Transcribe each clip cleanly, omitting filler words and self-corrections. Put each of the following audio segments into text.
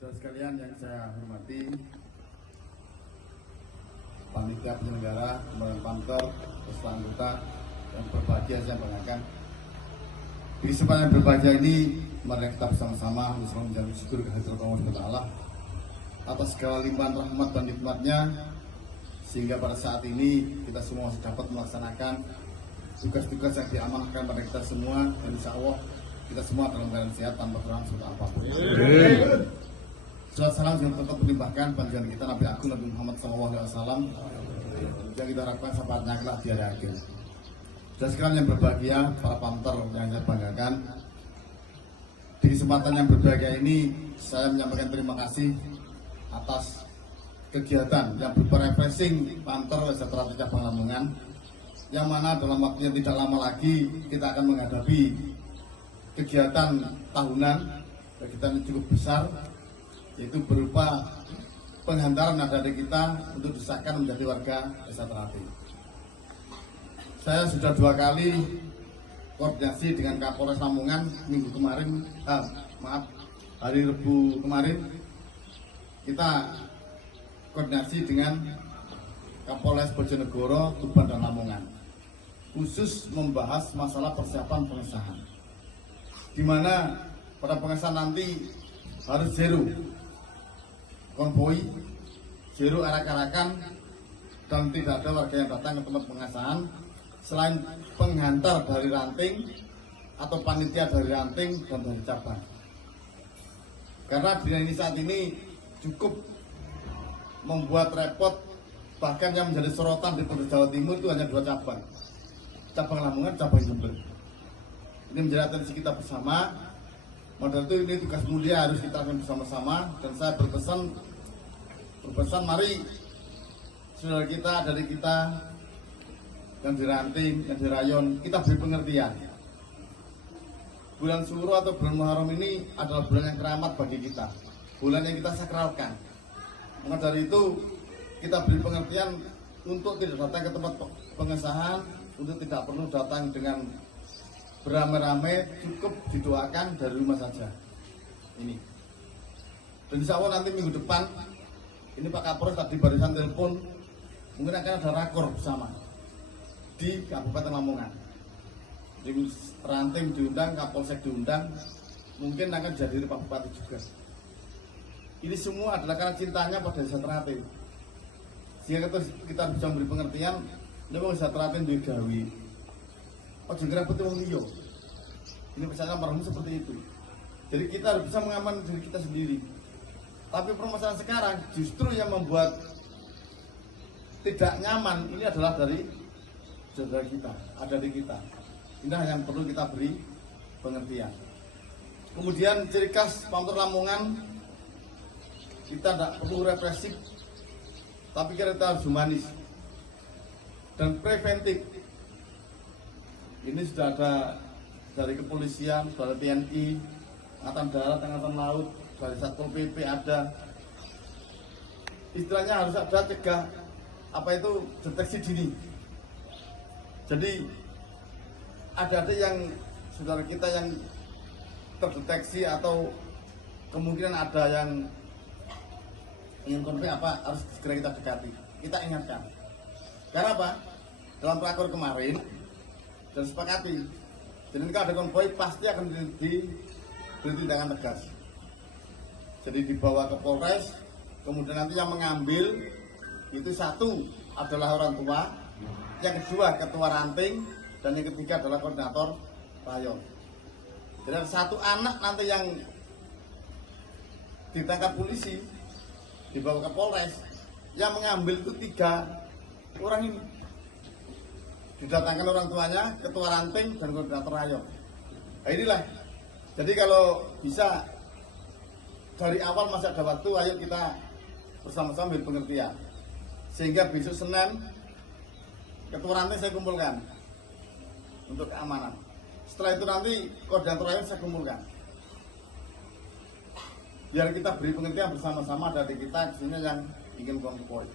Saudara sekalian yang saya hormati, panitia penyelenggara, kemudian Pamtor, beserta anggota yang berbahagia saya banggakan. Di kesempatan yang berbahagia ini, mari kita bersama-sama menjadi syukur kehadirat Allah Taala atas segala limpahan rahmat dan nikmatnya, sehingga pada saat ini kita semua masih dapat melaksanakan tugas-tugas yang diamanahkan pada kita semua, dan insya Allah kita semua dalam keadaan sehat tanpa kurang suatu apapun. Salam salam yang tetap melimpahkan panjangan kita Nabi Agung Nabi Muhammad SAW yang kita harapkan sahabatnya kelak di hari akhir. Dan sekarang yang berbahagia, para Pamtor yang saya banggakan, di kesempatan yang berbahagia ini saya menyampaikan terima kasih atas kegiatan yang berupa refreshing Pamtor Sejahtera Cabang Lamongan, yang mana dalam waktu yang tidak lama lagi kita akan menghadapi kegiatan tahunan, kegiatan yang cukup besar, yaitu berupa penghantaran adik kita untuk disahkan menjadi warga desa Terapi. Saya sudah 2 kali koordinasi dengan Kapolres Lamongan minggu kemarin, hari Rabu kemarin kita koordinasi dengan Kapolres Bojonegoro, Tuban dan Lamongan, khusus membahas masalah persiapan pengesahan, di mana pada pengesahan nanti harus zero konvoi, zero arak-arakan, dan tidak ada warga yang datang ke tempat pengesahan selain penghantar dari ranting atau panitia dari ranting dan dari cabang. Karena ini saat ini cukup membuat repot, bahkan yang menjadi sorotan di Polda Jawa Timur itu hanya 2 cabang, cabang Lamongan, cabang Jember. Ini menjadi atensi kita bersama. Modal itu ini tugas mulia harus kita lakukan bersama-sama, dan saya berpesan mari saudara kita, dari kita yang di ranting, yang di rayon, kita beri pengertian. Bulan Syuro atau bulan Muharram ini adalah bulan yang keramat bagi kita, bulan yang kita sakralkan. Maka dari itu kita beri pengertian untuk tidak datang ke tempat pengesahan, untuk tidak perlu datang dengan beramai-ramai, cukup didoakan dari rumah saja. Ini. Dan insya Allah nanti minggu depan, ini Pak Kapolres tadi barusan telepon, mungkin akan ada rakor bersama di Kabupaten Lamongan. Di ranting diundang, Kapolsek diundang, mungkin akan jadi Pak Bupati juga. Ini semua adalah karena cintanya pada desa Terapi. Sehingga kita bisa memberi pengertian, memang desa Terapi di gawi. Oh, jangan repot wong liya. Ini pesan almarhum seperti itu. Jadi kita harus bisa mengamankan diri kita sendiri. Tapi permasalahan sekarang justru yang membuat tidak nyaman ini adalah dari saudara kita, ada di kita. Inilah yang perlu kita beri pengertian. Kemudian ciri khas Pamtor Lamongan, kita tidak perlu represif, tapi kita harus humanis dan preventif. Ini sudah ada dari kepolisian, sudah ada TNI, Angkatan Darat, Angkatan Laut, dari Satpol PP ada. Istilahnya harus ada cegah, deteksi dini. Jadi ada yang saudara kita yang terdeteksi atau kemungkinan ada yang ingin konflik harus segera kita dekati, kita ingatkan. Karena apa? Dalam rakor kemarin dan sepakati, jadi jika ada konvoi pasti akan diberi tindakan tegas. Jadi dibawa ke Polres, kemudian nanti yang mengambil itu satu adalah orang tua, yang kedua ketua ranting, dan yang ketiga adalah koordinator rayon. Jadi ada 1 anak nanti yang ditangkap polisi, dibawa ke Polres, yang mengambil itu 3 orang ini. Didatangkan orang tuanya, ketua ranting, dan koordinator rayon. Nah, inilah. Jadi kalau bisa dari awal masih ada waktu, ayo kita bersama-sama beri pengertian. Sehingga besok Senin, ketua ranting saya kumpulkan untuk keamanan. Setelah itu nanti koordinator rayon saya kumpulkan. Biar kita beri pengertian bersama-sama dari kita sini yang ingin konvoi.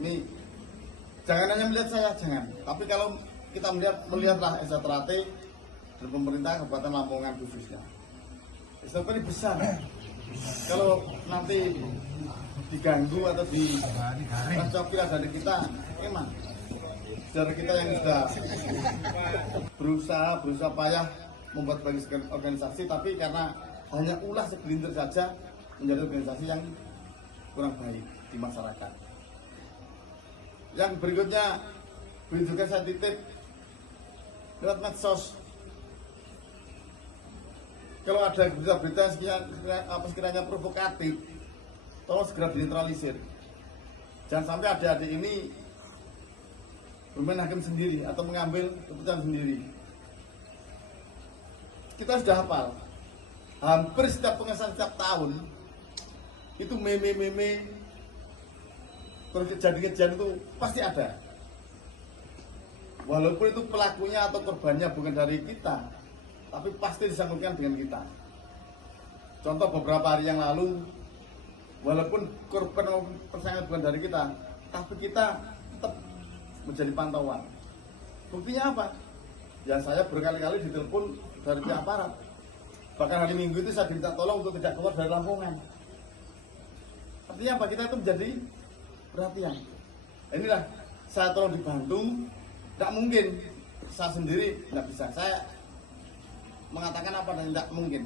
Ini jangan hanya melihat saya, jangan. Tapi kalau kita melihatlah Esa Terapi dan pemerintah Kabupaten Lamongan khususnya. Stop ini besar. Kalau nanti diganggu atau recoki dari kita, emang saudara kita yang sudah berusaha payah membuat organisasi, tapi karena hanya ulah segelintir saja menjadi organisasi yang kurang baik di masyarakat. Yang berikutnya, beri juga saya titip lewat medsos. Kalau ada berita-berita sekiranya provokatif, tolong segera dinetralisir. Jangan sampai adik-adik ini bermain hakim sendiri atau mengambil keputusan sendiri. Kita sudah hafal, hampir setiap pengesahan setiap tahun itu meme-meme, terus kejadian-kejadian itu pasti ada. Walaupun itu pelakunya atau korbannya bukan dari kita, tapi pasti disangkutkan dengan kita. Contoh beberapa hari yang lalu, walaupun korban persaingan bukan dari kita, tapi kita tetap menjadi pantauan. Buktinya apa? Ya saya berkali-kali ditelepon dari pihak aparat. Bahkan hari Minggu itu saya diminta tolong untuk tidak keluar dari Lamongan. Artinya apa? Kita itu menjadi perhatian. Inilah saya tolong dibantu. Tidak mungkin saya sendiri tidak bisa. Saya mengatakan apa dan tidak mungkin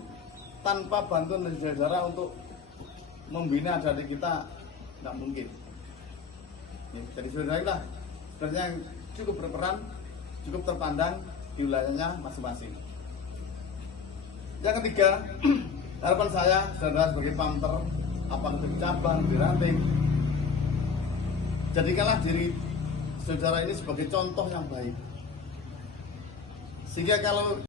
tanpa bantuan dari saudara untuk membina adik kita, tidak mungkin. Jadi saudara sebenarnya yang cukup berperan, cukup terpandang di wilayahnya masing-masing. Yang ketiga, harapan saya saudara sebagai pamter, apakah di cabang, di ranting, jadikanlah diri saudara ini sebagai contoh yang baik, sehingga kalau